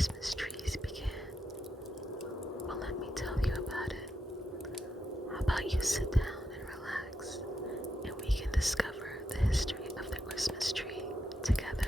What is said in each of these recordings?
Christmas trees began? Well, let me tell you about it. How about you sit down and relax, and we can discover the history of the Christmas tree together.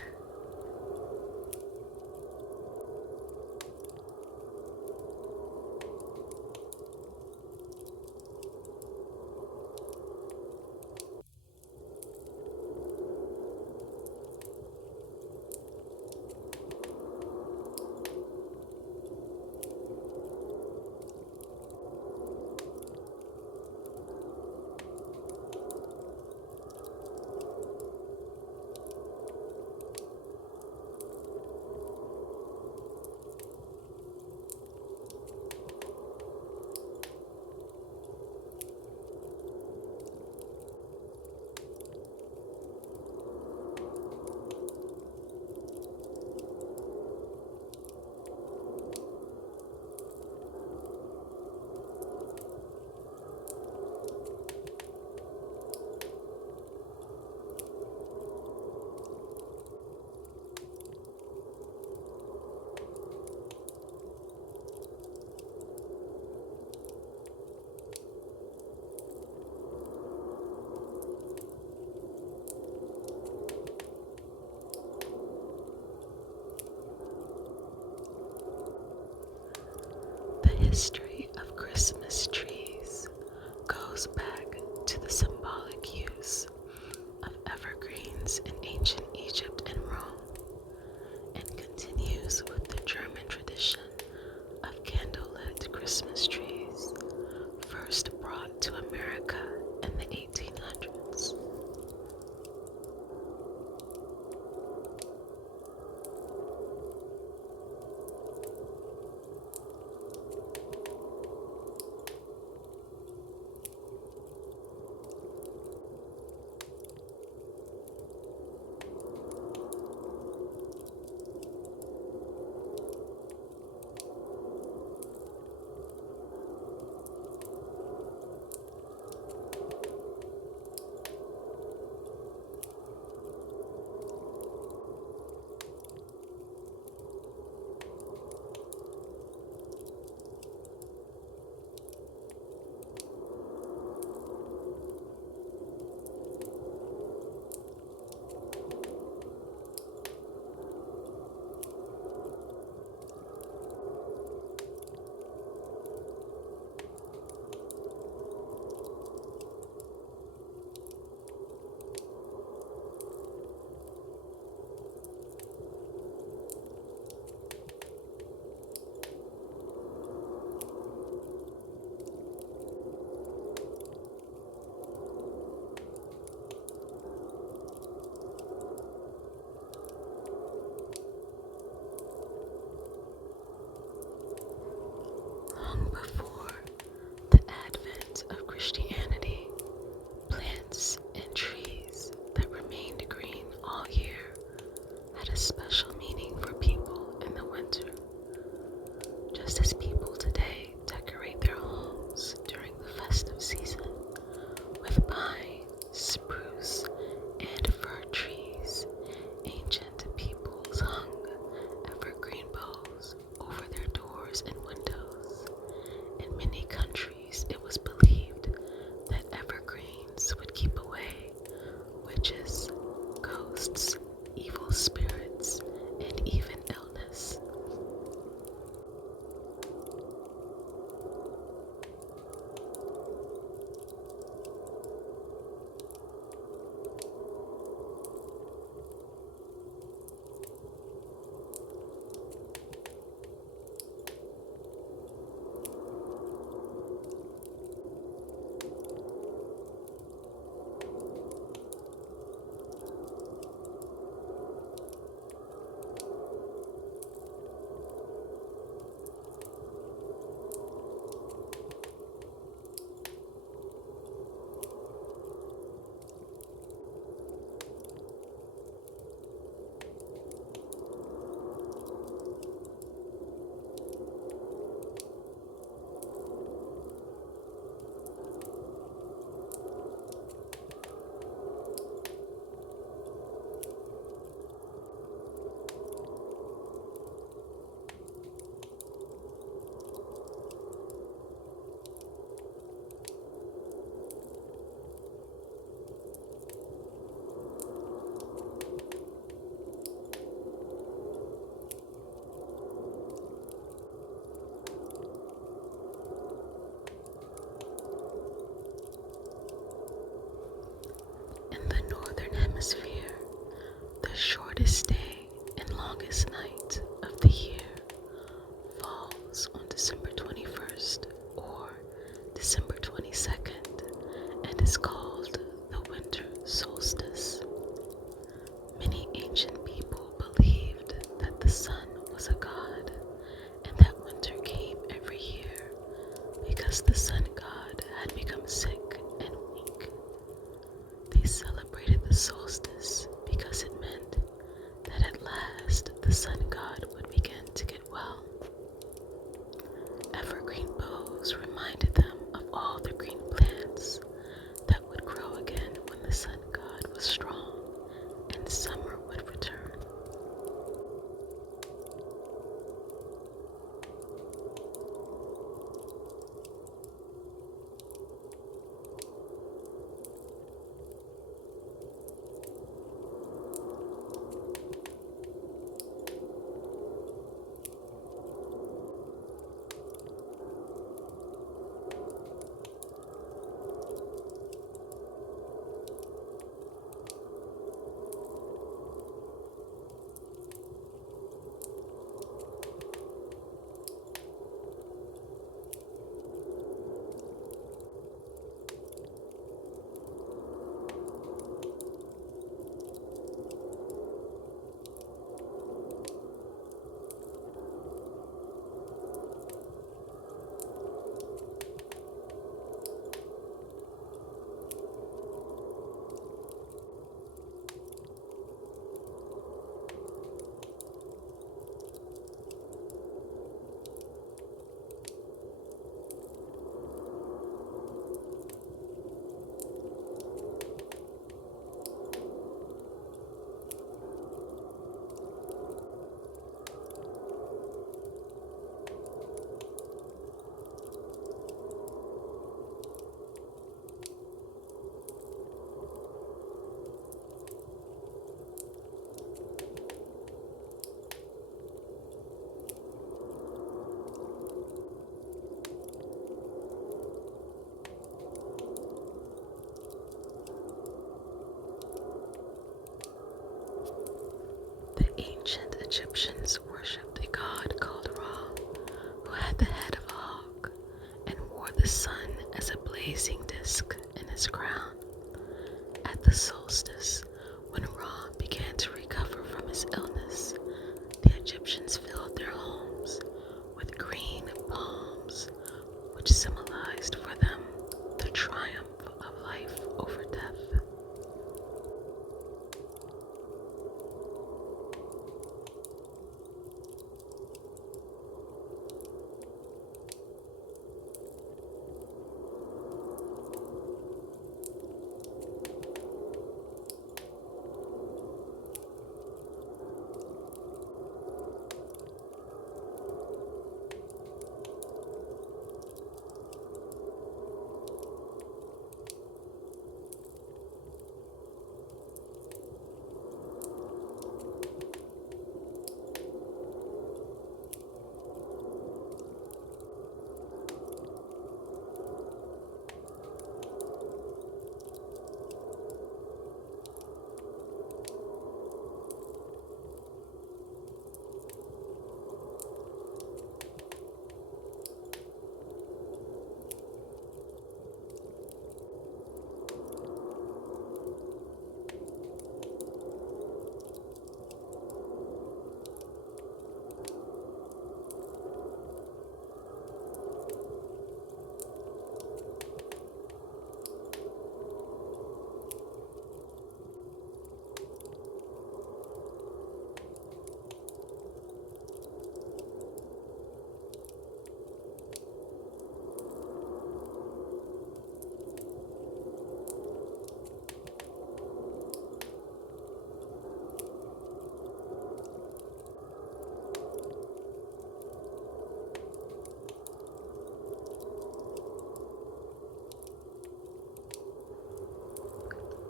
The history of Christmas trees goes back to the symbolic use of evergreens in ancient Egypt and Rome, and continues with the German tradition of candlelit Christmas trees, first brought to America in the 1800s. Long before the advent of Christianity, plants and trees that remained green all year had a special meaning for people in the winter, just as people today decorate their homes during the festive season with pine, spruce, and fir trees. Ancient peoples hung evergreen boughs over their doors and windows. In many countries, it was believed that evergreens would keep away witches, ghosts, evil spirits, and even illness. shortest day and longest night of the year falls on December 21st or December 22nd and is called the winter solstice. Many ancient people believed that the sun was a god and that winter came every year because the sun god had become sick and weak. They celebrated the solstice because it meant that at last the sun god would begin to get well. Evergreen boughs reminded them of all the green plants that would grow again when the sun god was strong and summer would return. The ancient Egyptians worshipped a god called Ra, who had the head of a hawk and wore the sun as a blazing disk in his crown. At the solstice, when Ra began to recover from his illness, the Egyptians filled their homes with green palms, which symbolized for them the triumph of life over death.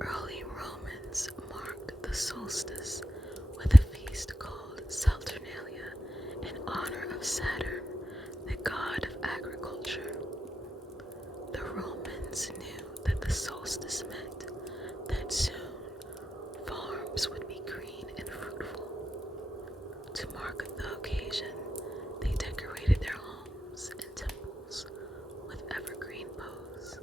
Early Romans marked the solstice with a feast called Saturnalia in honor of Saturn, the god of agriculture. The Romans knew that the solstice meant that soon farms would be green and To mark the occasion, they decorated their homes and temples with evergreen boughs.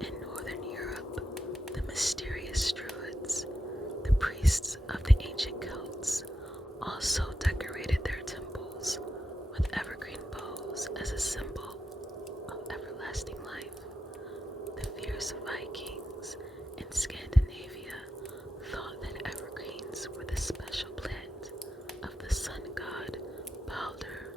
In Northern Europe, the mysterious Druids, the priests of the ancient Celts, also decorated their temples with evergreen boughs as a symbol of everlasting life. The fierce Vikings in Scandinavia thought that evergreens were the special plant of the sun god Balder.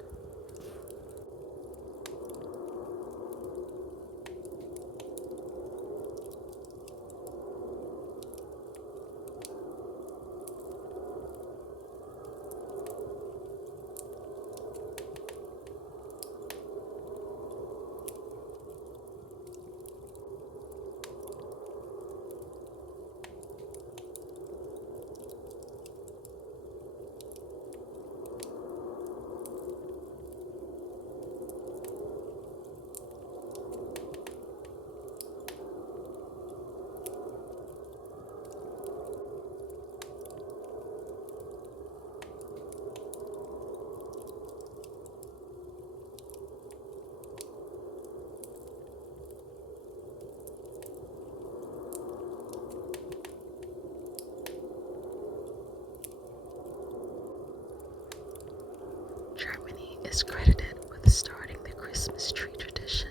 Germany is credited with starting the Christmas tree tradition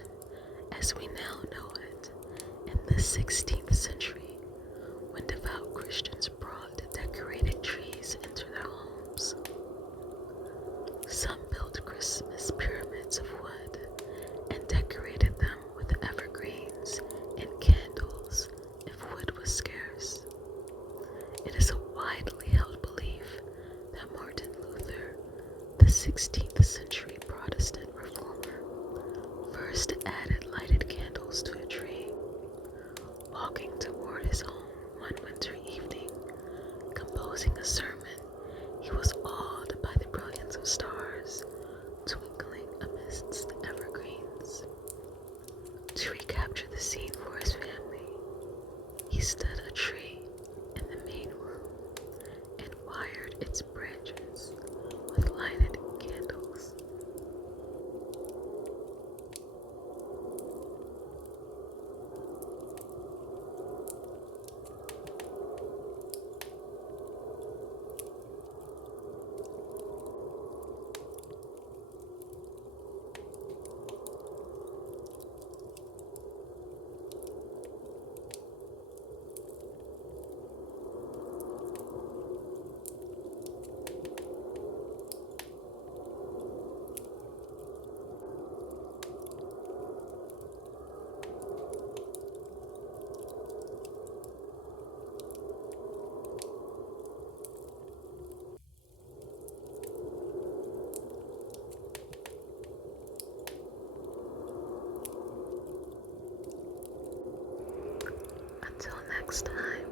as we now know it in the 16th century, when devout Christians brought decorated trees into their homes. Some built Christmas pyramids of wood and decorated them with evergreens and candles if wood was scarce. It is a widely held belief that Martin Luther, the 16th century Protestant reformer, first added lighted candles to a tree. Walking toward his home one winter evening, composing a sermon, he was awed by the brilliance of stars twinkling amidst the evergreens. To recapture the scene for his family, he stood a tree in the main room and wired its branches with lighted candles. Until next time.